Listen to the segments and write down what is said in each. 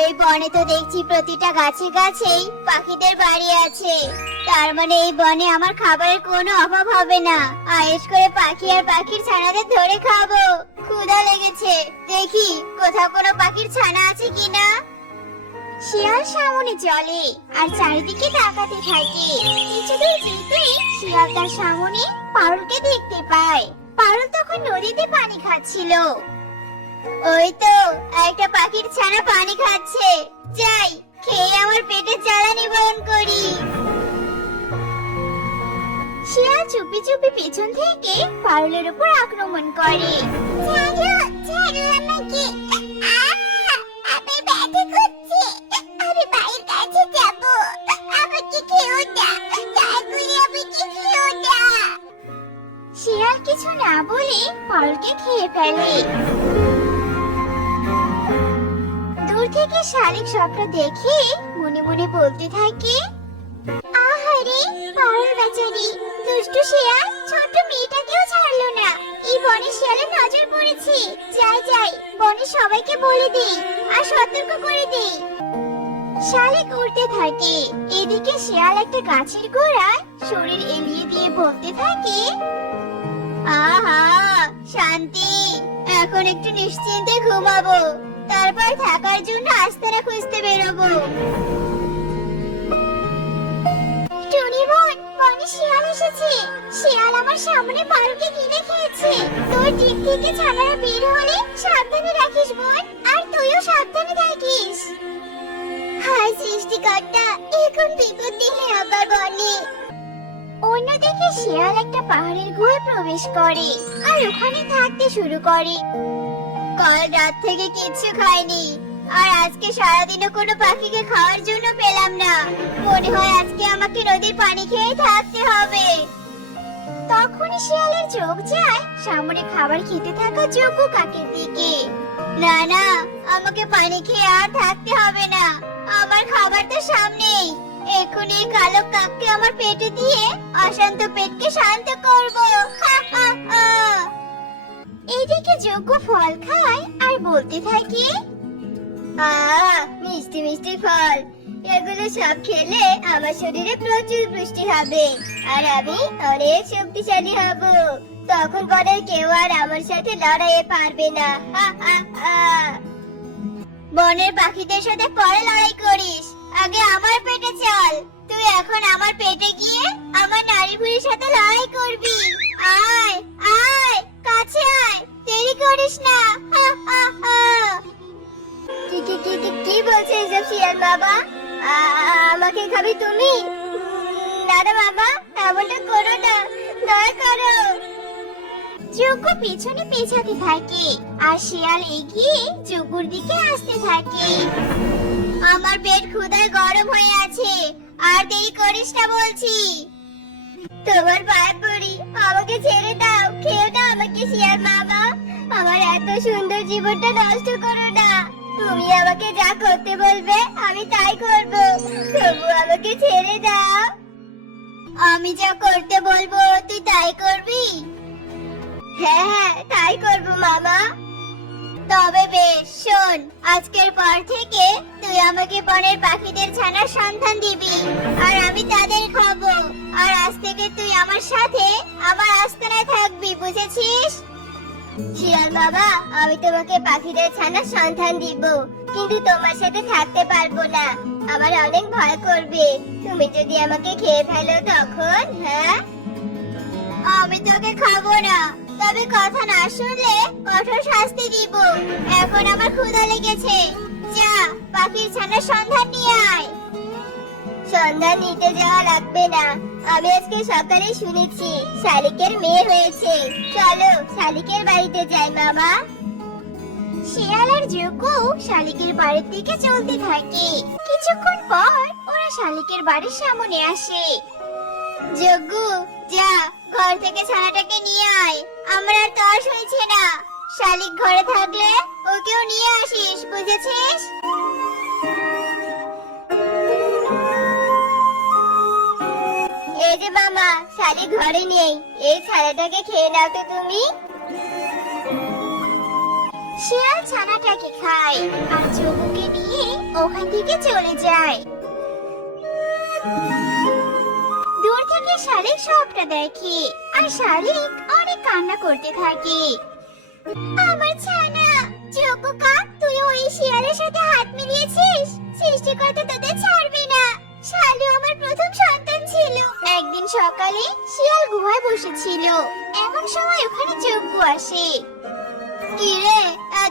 এই বনে তো দেখছি প্রতিটা গাছে গাছেই পাখিদের বাড়ি আছে। তার মানে এই বনে আমার খাবারের কোনো অভাব হবে না। আয়েশ করে পাখি আর পাখির ছানাদের ধরে খাব। ক্ষুধা লেগেছে। দেখি, কোথাও কোনো পাখির ছানা আছে কিনা? শিয়াল সামনে চলে আর চারিদিকে তাকাতে থাকে। কিছু দূর যেতেই শিয়াল তার সামনে পারুলকে দেখতে পায়। পারুল তখন নদীতে পানি খাচ্ছিল। ওই তো, একটা পাখির ছানা পানি খাচ্ছে। যাই, খেয়ে আমার পেটের জ্বালা নিবারণ করি। শিয়াল চুপি চুপি পেছন থেকে পারুলের উপর আক্রমণ করে। শিয়াল কিছু না বলে পারুলকে খেয়ে ফেলে। থেকে শালিক স্বপ্ন দেখে মনে মনে বলতে থাকে, আহারে পারুল বেচারি দুষ্টু শিয়াল ছোট্ট মেয়েটাকেও ছাড়লো না। এই বনে শিয়ালের নজর পড়েছে। যাই যাই, বনে সবাইকে বলে দেই আর সতর্ক করে দেই শালিক উড়তে থাকে। এদিকে শিয়াল একটা গাছের গোড়ায় শরীর এলিয়ে দিয়ে বলতে থাকে, আহা, শান্তি, এখন একটু নিশ্চিন্তে ঘুমাবো। তারপর থাকার জন্য আস্তানা খুঁজতে বেরোবো। টুনি বোন বনে শিয়াল এসেছে। শিয়াল আমার সামনে পারুকে গিলে খেয়েছে। তোর দিক থেকে ছানারা বের হলে সাবধানে রাখিস, বোন, আর তুইও সাবধানে থাকিস। হায় সৃষ্টিকর্তা, এখন বিপদ দিলে আবার বনে। অন্যদিকে শিয়াল একটা পাহাড়ের গুহায় প্রবেশ করে, আর ওখানে থাকতে শুরু করে। কাল রাত থেকে কিচ্ছু খাইনি। আর আজকে সারাদিনও কোনো পাখিকে খাওয়ার জন্য পেলাম না। মনে হয় আজকে আমাকে নদীর পানি খেয়ে থাকতে হবে। তখনই শিয়ালের চোখ যায় সামনে খাবার খেতে থাকা যোগ্য কাকের দিকে। না না, আমাকে পানি খেয়ে আর থাকতে হবে না। আমার খাবার তো সামনেই। এক্ষুনি এই কালো কাককে আমার পেটে দিয়ে অশান্ত পেটকে শান্ত করব। হা হা হা। এদিকে যোগ্য ফল খায় আর বলতে থাকে। আহ মিষ্টি মিষ্টি ফল। এগুলো সব খেলে আমার শরীরে প্রচুর পুষ্টি হবে। আর আমি অনেক শক্তিশালী হব। তখন পরে কেউ আর আমার সাথে লড়াইয়ে পারবে না। বনের পাখিদের সাথে পরে লড়াই করিস। আগে আমার পেটে চল। তুই এখন আমার পেটে গিয়ে আমার নারী সাথে লড়াই করবি। আয়। দয়া করো। যোগ্য পিছনে পেছাতে থাকে আর শিয়াল এগিয়ে যোগ্যর দিকে আসতে থাকে। আমার পেট ক্ষুধায় গরম হয়ে আছে, আর দেরি করিস না বলছি। তোমার পায়ে আমাকে ছেড়ে দাও, খেয়ে দাও আমাকে শিয়াল মামা। আমার এত সুন্দর জীবনটা নষ্ট করো না। তুমি আমাকে যা করতে বলবে, আমি তাই করব। তবু আমাকে ছেড়ে দাও। আমি যা করতে বলব, তুই তাই করবি? হ্যাঁ হ্যাঁ তাই করব, মামা। তবে বেশ, শোন, আজকের পর থেকে তুই আমাকে বনের পাখিদের ছানার সন্ধান দিবি, আর আমি তাদের খাব। আর আজ থেকে তুই আমার সাথে আমার আস্তানায় থাকবি, বুঝেছিস? শিয়াল বাবা, আমি তোমাকে পাখিদের ছানার সন্ধান দিব, কিন্তু তোমার সাথে থাকতে পারব না। আমার অনেক ভয় করবে। তুমি যদি আমাকে খেয়ে ফেলো তখন হ্যাঁ? আমি তোকে খাব না। তবে কথা না শুনলে কঠোর শাস্তি দিব। এখন আমার ক্ষুধা লেগেছে। যা, পাখির ছানার সন্ধান নিয়ে আয়। সন্ধান নিতে যাওয়া লাগবে না। আমি আজকে সকালে শুনেছি, শালিকের মেয়ে হয়েছে। চলো, শালিকের বাড়িতে যাই, মামা। শিয়াল আর যোগ্য শালিকের বাড়ির দিকে চলতে থাকে। কিছুক্ষণ পর ওরা শালিকের বাড়ির সামনে আসে। যা, ঘর থেকে ছানাটাকে নিয়ে আয়। আমার আর তর্স হয়েছে না। শালিক ঘরে থাকলে ওকেও নিয়ে আসিস, বুঝেছিস? এই যে মামা, শালিক ঘরে নেই। এই ছানাটাকে খেয়ে নাও তো তুমি। শিয়াল ছানাটাকে খায় আর যোগুকে নিয়ে ওখান থেকে চলে যায়। দূর থেকে শালিক সবটা দেখে আর শালিক অনেক কান্না করতে থাকে। আমার ছানা চোকুকা তুই ওই শিয়ালের সাথে হাত মিলিয়েছিস? সৃষ্টিকর্তা তোদের ছাড়বে না। শালু আমার প্রথম সন্তান ছিল। একদিন সকালে শিয়াল গুহায় বসেছিল। এমন সময় ওখানে যজ্ঞ আসে। কি রে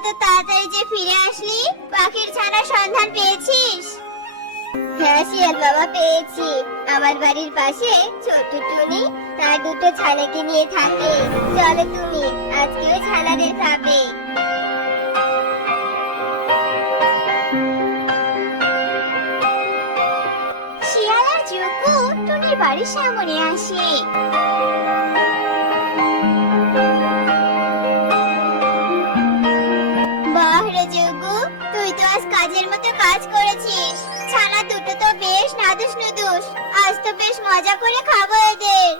এত তাড়াতাড়ি যে ফিরে আসলি? পাখির ছানার সন্ধান পেয়েছিস? হ্যাঁ শিয়াল বাবা, পেয়েছি। আমার বাড়ির পাশে ছোট টুনি, তার দুটো ছানাকে নিয়ে থাকে। চলো তুমি আজকে ওই ছানাদের খাবে। শিয়াল আর যোগ্য টুনির বাড়ির সামনে আসে। তুই তো আজ কাজের মতো কাজ করেছিস। ছানা দুটো তো বেশ নাদুস নুদুস আজ তো বেশ মজা করে খাব এদের।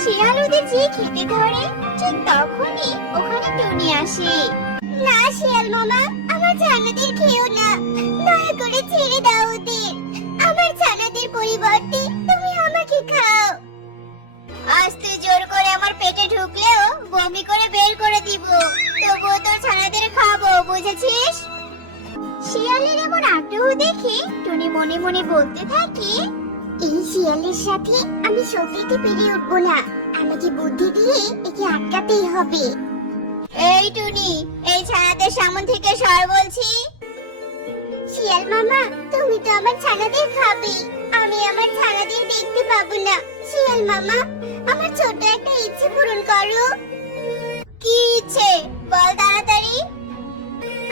শিয়াল ওদের যে খেতে ধরে, ঠিক তখনই ওখানে টুনি আসে। না, শিয়াল মামা, আমার ছানাদের না। দয়া করে ছেড়ে দাও সাথে আমি সত্যিতে পেরে উঠবো না। আমাকে বুদ্ধি দিয়ে একে আটকাতেই হবে। এই টুনি এই ছানাদের সামন থেকে সর বলছি। শিয়াল মামা তুমি তো আমার ছানাদের খাবে আমি আমার ছানাদের দেখতে পাবো না। শিয়াল মামা আমার ছোট একটা ইচ্ছে পূরণ করো। কি ইচ্ছে? বল তাড়াতাড়ি।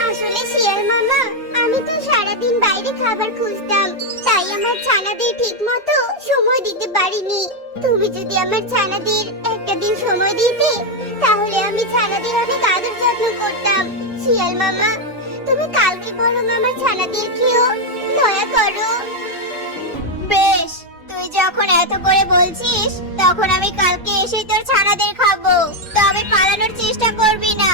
আসলে শিয়াল মামা আমি তো সারাদিন বাইরে খাবার খুঁজতাম। তাই আমার ছানাদের ঠিক মতো সময় দিতে পারিনি। তুমি যদি আমার ছানাদের একটা দিন সময় দিতে, তাহলে আমি ছানাদের অনেক আদর যত্ন করতাম। শিয়াল মামা, তুমি কালকে বরং আমার ছানাদের খেও দয়া করো। বেশ, তুই যখন এত করে বলছিস, তখন আমি কালকে এসে তোর ছানাদের খাব। তবে পালানোর চেষ্টা করবি না।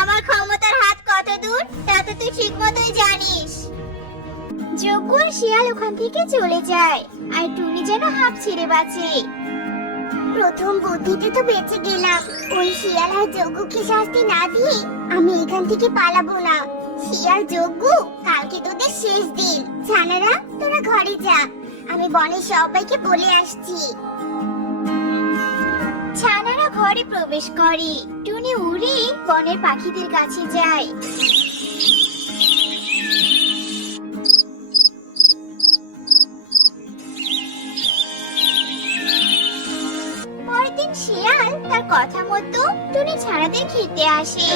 আমার ক্ষমতার হাত কত দূর তা তো তুই ঠিক মতোই জানিস। যোগ্য শিয়াল ওখান থেকে চলে যায়। আর টুনি যেন হাঁপ ছেড়ে বাঁচে। প্রথম বুদ্ধিতে তো বেঁচে গেলাম। ওই শিয়াল আর যজ্ঞকে শাস্তি না দিয়ে আমি এখান থেকে পালাবো না। শিয়াল, যজ্ঞ, কালকে তোদের শেষ দিন। ছানারা, তোরা ঘরে যা। আমি বনের সবাইকে বলে আসছি। ছানারা ঘরে প্রবেশ করে। টুনি উড়ে বনের পাখিদের কাছে যায়। ছানাদের খেতে আসে।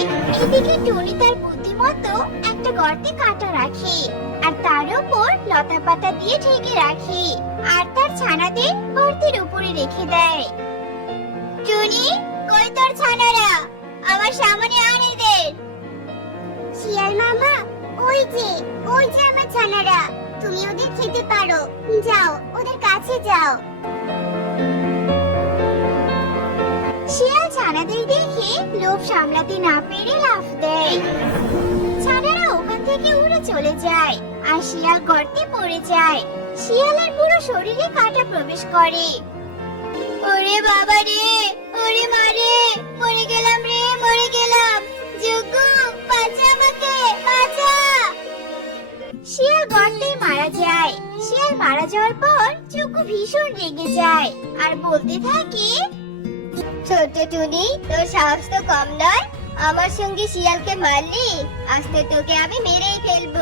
এদিকে টুনি তার বুদ্ধি মতো একটা গর্তে কাটা রাখে আর তার উপর লতা পাতা দিয়ে ঢেকে রাখে আর তার ছানাদের গর্তের উপরে রেখে দেয়। টুনি, কই তোর ছানারা? আমার সামনে আন এদের। শিয়াল মামা, ওই যে ওই যে আমার ছানারা। তুমি ওদের খেতে পারো। যাও, ওদের কাছে যাও। শিয়াল ছানাদের দেখে লোভ সামলাতে না পেরে লাফ দেয়। ছানারা ওখান থেকে উড়ে চলে যায় আর শিয়াল গর্তে পড়ে যায়। শিয়ালের পুরো শরীরে কাটা প্রবেশ করে। ওরে বাবা রে, ওরে মারে মরে গেলাম রে, মরে গেলাম। যোগ্য বাঁচা আমাকে, বাঁচা। শিয়াল গর্তেই মারা যায়। শিয়াল মারা যাওয়ার পর যোগ্য ভীষণ রেগে যায় আর বলতে থাকে ছোট টুনি, তোর সাহস তো কম নয়। আমার সঙ্গে শিয়ালকে মারলি? আজ তোকে আমি মেরেই ফেলব।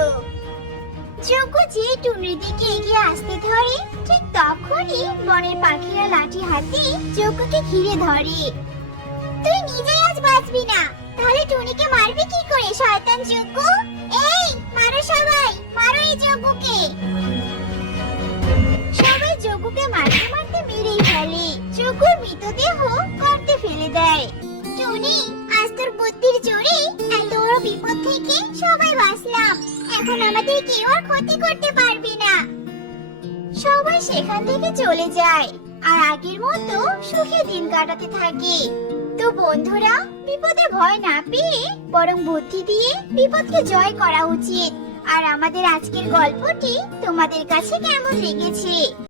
যোগ্য যে টুনির দিকে এগিয়ে আসতে ধরে, ঠিক তখনই বনের পাখিরা লাঠি হাতে যোগ্যকে ঘিরে ধরে। তুই নিজেই আজ বাঁচবি না। তাহলে টুনিকে মারবি কি করে, শয়তান যোগ্য এই, মারো সবাই, মারো এই যোগ্যকে সবাই যোগ্যকে মারতে মারতে মেরেই ফেলে। যোগ্যর মৃতদেহ টুনি আজ তোর বুদ্ধির জোরে বিপদ থেকে সবাই বাঁচলাম। এখন আমাদের কেউ আর ক্ষতি করতে না। সবাই সেখান থেকে চলে যায়, আর আগের মতো সুখে দিন কাটাতে থাকে। তো বন্ধুরা, বিপদে ভয় না পেয়ে বরং বুদ্ধি দিয়ে বিপদকে জয় করা উচিত। আর আমাদের আজকের গল্পটি তোমাদের কাছে কেমন লেগেছে?